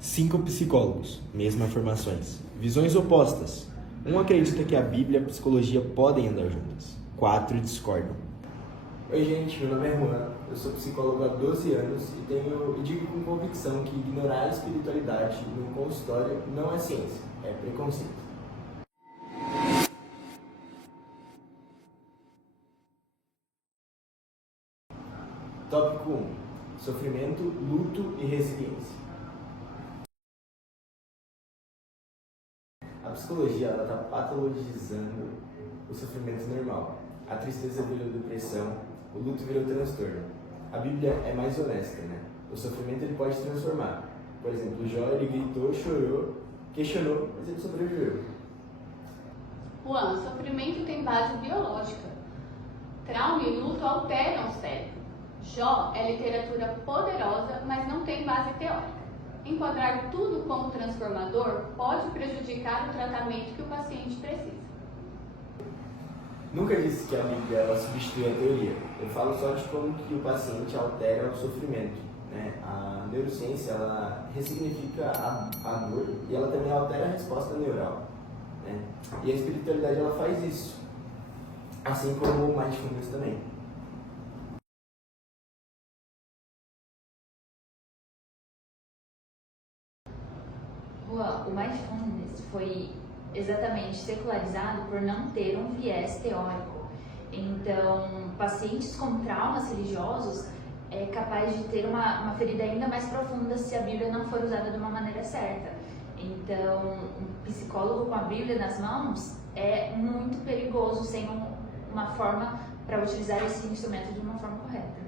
5 psicólogos, mesmas afirmações. Visões opostas. Um acredita que a Bíblia e a psicologia podem andar juntas. 4 discordam. Oi gente, meu nome é Juan, eu sou psicólogo há 12 anos e digo com convicção que ignorar a espiritualidade no consultório não é ciência, é preconceito. Tópico 1. Sofrimento, luto e resiliência. A psicologia está patologizando o sofrimento normal. A tristeza virou depressão, o luto virou transtorno. A Bíblia é mais honesta, né? O sofrimento ele pode transformar. Por exemplo, Jó ele gritou, chorou, questionou, mas ele sobreviveu. Juan, sofrimento tem base biológica. Trauma e luto alteram o cérebro. Jó é literatura poderosa, mas não tem base teórica. Enquadrar tudo como transformador pode prejudicar o tratamento que o paciente precisa. Nunca disse que a Bíblia ela substitui a teoria. Eu falo só de como que o paciente altera o sofrimento, né? A neurociência ela ressignifica a dor e ela também altera a resposta neural, né? E a espiritualidade ela faz isso, assim como o mindfulness também. O mindfulness foi exatamente secularizado por não ter um viés teórico. Então, pacientes com traumas religiosos é capaz de ter uma ferida ainda mais profunda se a Bíblia não for usada de uma maneira certa. Então, um psicólogo com a Bíblia nas mãos é muito perigoso sem uma forma para utilizar esse instrumento de uma forma correta.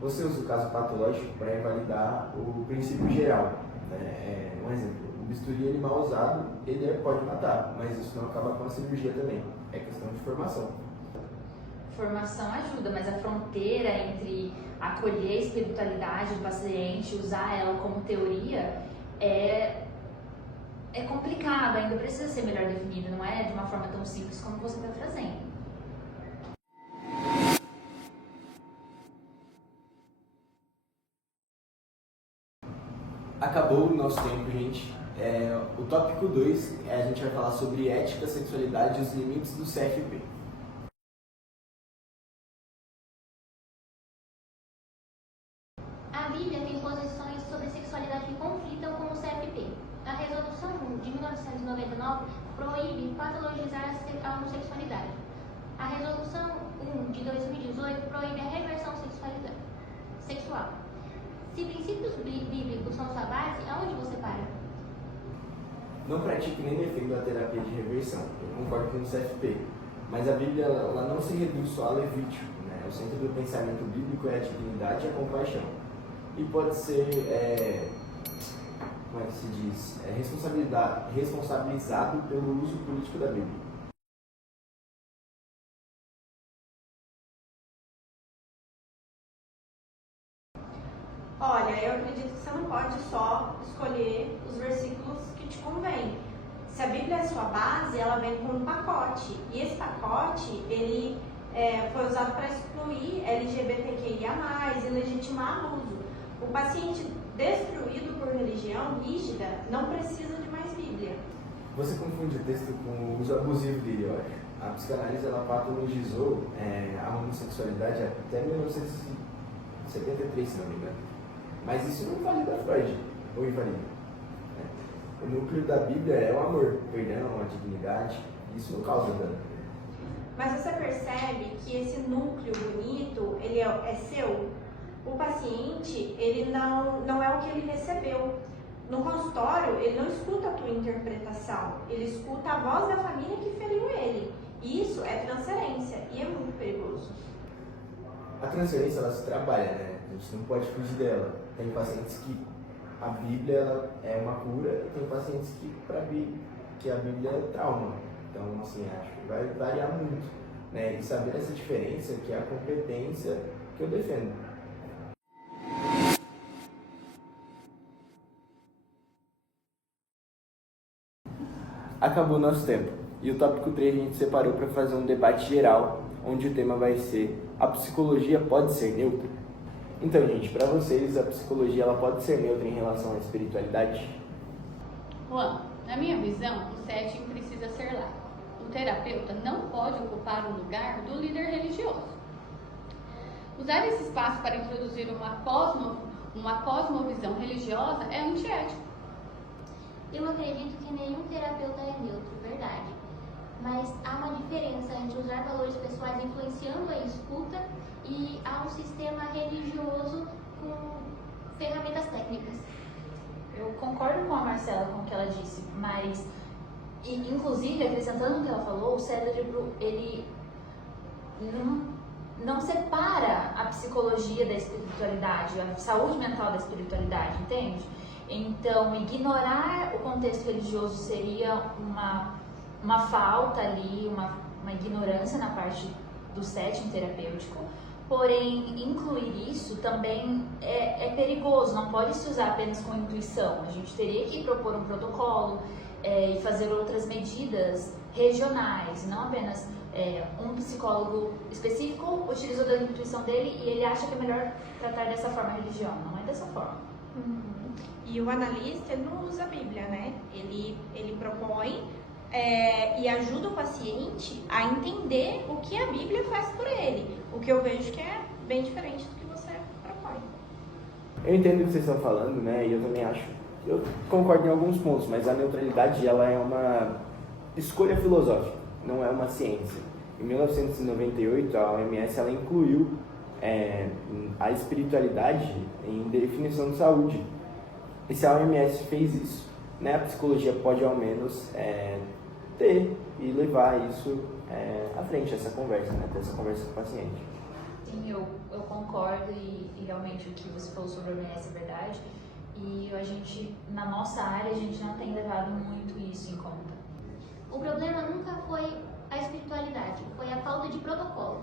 Você usa o caso patológico para invalidar o princípio geral, né? Um exemplo. O bisturi ele mal usado, ele pode matar, mas isso não acaba com a cirurgia também. É questão de formação. Formação ajuda, mas a fronteira entre acolher a espiritualidade do paciente, usar ela como teoria, é complicado, ainda precisa ser melhor definida, não é de uma forma tão simples como você está trazendo. Acabou o nosso tempo, gente. O tópico 2, a gente vai falar sobre ética, sexualidade e os limites do CFP. A Bíblia tem posições sobre sexualidade que conflitam com o CFP. A Resolução 1 de 1999 proíbe patologizar a homossexualidade. A Resolução 1 de 2018 proíbe a reversão sexual. Se princípios bíblicos são sua base, aonde você para? Não pratico nem defendo a terapia de reversão, eu concordo com o CFP, mas a Bíblia ela não se reduz só a Levítico, né? O centro do pensamento bíblico é a dignidade e a compaixão. E pode ser, como é que se diz, responsabilizado pelo uso político da Bíblia. Olha, eu acredito que você não pode só escolher os versículos que te convém. Se a Bíblia é sua base, ela vem com um pacote. E esse pacote, ele foi usado para excluir LGBTQIA+, e legitimar abuso. O paciente destruído por religião rígida não precisa de mais Bíblia. Você confunde o texto com o uso abusivo dele, eu acho. A psicanálise ela patologizou a homossexualidade até 1973, se não me engano. Mas isso não invalida Freud, ou invalida. O núcleo da Bíblia é o amor, o perdão, a dignidade, isso não causa dano. Mas você percebe que esse núcleo bonito, ele é seu? O paciente, ele não é o que ele recebeu. No consultório, ele não escuta a tua interpretação, ele escuta a voz da família que feriu ele. Isso é transferência e é muito perigoso. A transferência, ela se trabalha, né? A gente não pode fugir dela. Tem pacientes que a Bíblia ela é uma cura e tem pacientes que a Bíblia é trauma. Então, assim, acho que vai variar muito, né? E saber essa diferença que é a competência que eu defendo. Acabou o nosso tempo. E o tópico 3 a gente separou para fazer um debate geral, onde o tema vai ser: a psicologia pode ser neutra? Então, gente, para vocês, a psicologia ela pode ser neutra em relação à espiritualidade? Juan, na minha visão, o setting precisa ser laico. O terapeuta não pode ocupar o lugar do líder religioso. Usar esse espaço para introduzir uma cosmovisão religiosa é antiético. Eu acredito que nenhum terapeuta é neutro, verdade. Mas há uma diferença entre usar valores pessoais influenciando a escuta e há um sistema religioso com ferramentas técnicas. Eu concordo com a Marcela com o que ela disse, mas, inclusive, acrescentando o que ela falou, o cérebro, ele não separa a psicologia da espiritualidade, a saúde mental da espiritualidade, entende? Então, ignorar o contexto religioso seria uma falta ali, uma ignorância na parte do setting terapêutico. Porém, incluir isso também é perigoso, não pode se usar apenas com intuição. A gente teria que propor um protocolo e fazer outras medidas regionais, não apenas um psicólogo específico utilizou da intuição dele e ele acha que é melhor tratar dessa forma a religião. Não é dessa forma. Uhum. E o analista ele não usa a Bíblia, né? Ele propõe e ajuda o paciente a entender o que a Bíblia faz por ele. O que eu vejo que é bem diferente do que você propõe. Eu entendo o que vocês estão falando, né? E eu também acho, eu concordo em alguns pontos, mas a neutralidade ela é uma escolha filosófica, não é uma ciência. Em 1998, a OMS ela incluiu a espiritualidade em definição de saúde. E se a OMS fez isso, né, a psicologia pode ao menos ter e levar isso à frente, essa conversa, né, ter essa conversa com o paciente. Sim, eu concordo e realmente o que você falou sobre a OMS é verdade. E a gente, na nossa área, a gente não tem levado muito isso em conta. O problema nunca foi a espiritualidade, foi a falta de protocolo.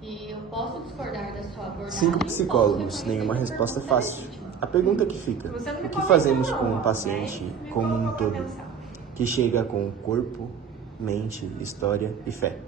E eu posso discordar da sua abordagem. 5 psicólogos, nenhuma resposta fácil. A pergunta que fica: o que fazemos com um paciente como um todo, que chega com corpo, mente, história e fé?